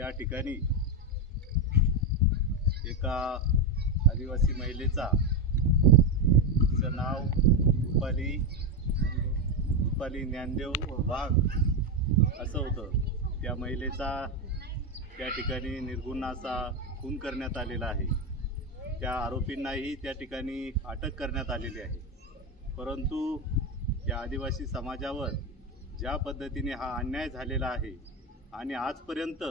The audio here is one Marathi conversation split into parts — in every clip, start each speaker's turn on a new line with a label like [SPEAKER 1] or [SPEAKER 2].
[SPEAKER 1] या ठिकाणी एका आदिवासी महिलेचा तिचं नाव रुपाली रुपाली ज्ञानदेव वाघ असं होतं. त्या महिलेचा त्या ठिकाणी निर्गुण असा खून करण्यात आलेला आहे. त्या आरोपींनाही त्या ठिकाणी अटक करण्यात आलेली आहे. परंतु या आदिवासी समाजावर ज्या पद्धतीने हा अन्याय झालेला आहे आणि आजपर्यंत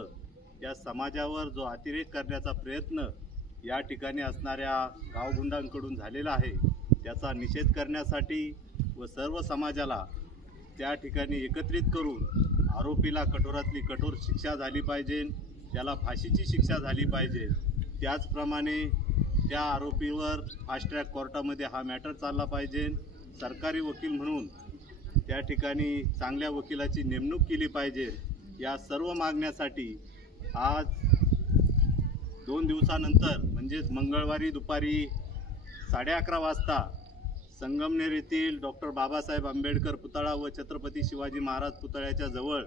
[SPEAKER 1] या समाजावर जो अतिरेक करण्याचा प्रयत्न या ठिकाणी असणाऱ्या गावगुंडांकडून झालेला आहे त्याचा निषेध करण्यासाठी व सर्व समाजाला त्या ठिकाणी एकत्रित करून आरोपीला कठोरातली कठोर शिक्षा झाली पाहिजे त्याला फाशीची शिक्षा झाली पाहिजे. त्याचप्रमाणे त्या आरोपीवर फास्ट ट्रॅक कोर्टामध्ये हा मॅटर चालला पाहिजे. सरकारी वकील म्हणून त्या ठिकाणी चांगल्या वकिलाची नेमणूक केली पाहिजे. या सर्व मागण्यासाठी आज दोन दिवसानंतर म्हणजेच मंगळवारी दुपारी साडे अकरा वाजता संगमनेर येथील डॉक्टर बाबासाहेब आंबेडकर पुतळा व छत्रपती शिवाजी महाराज पुतळ्याच्या जवळ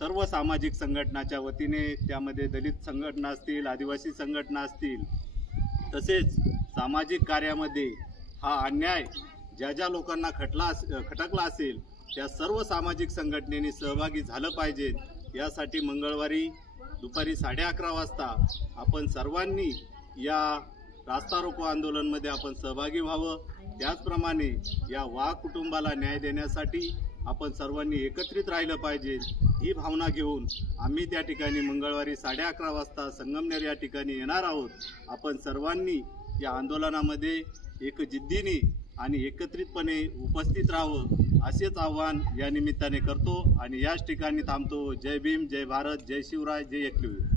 [SPEAKER 1] सर्व सामाजिक संघटनाच्या वतीने त्यामध्ये दलित संघटना असतील आदिवासी संघटना असतील तसेच सामाजिक कार्यामध्ये हा अन्याय ज्या ज्या लोकांना खटला अस खटकला असेल त्या सर्व सामाजिक संघटनेने सहभागी झालं पाहिजे यासाठी मंगळवारी दुपारी साडे अकरा वाजता आपण सर्वांनी या रास्ता रोको आंदोलनमध्ये आपण सहभागी व्हावं. त्याचप्रमाणे या वाघ कुटुंबाला न्याय देण्यासाठी आपण सर्वांनी एकत्रित राहिलं पाहिजे ही भावना घेऊन आम्ही त्या ठिकाणी मंगळवारी साडे अकरा वाजता संगमनेर या ठिकाणी येणार आहोत. आपण सर्वांनी या आंदोलनामध्ये एक जिद्दीने आणि एकत्रितपणे उपस्थित राहावं. असेच आव्हान या निमित्ताने करतो आणि याच ठिकाणी थांबतो. जय भीम जय भारत जय शिवराय जय एकलव्य.